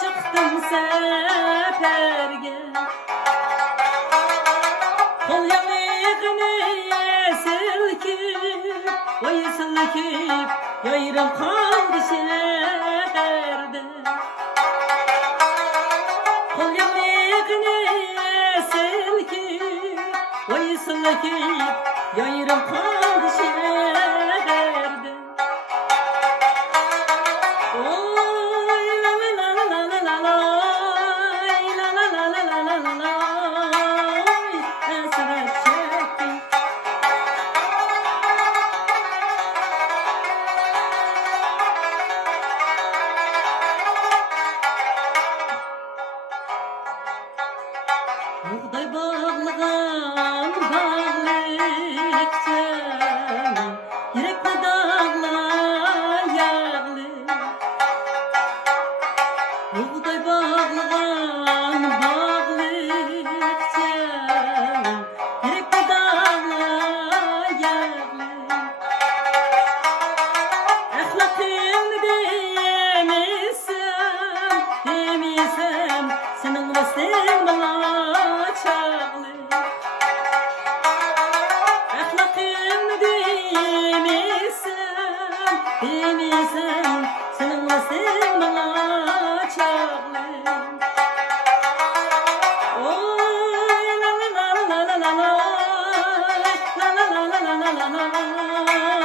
çıktım seferge. Kol yanıgını silkip, oy silkip, yayrım kaldı şehirde. Kol yanıgını silkip, oy silkip, yayrım kaldı şehirde. Buğday bağlagan bağlıkça, yürekli dağlar yağlı. Buğday bağlagan bağlıkça, yürekli dağlar yağlı. Ahlakını demişsem, senin ve sen bana çağlı. Ahlakını demişsem, senin ve sen bana çağlı. Oy la la la la la la la la la la la la la la la.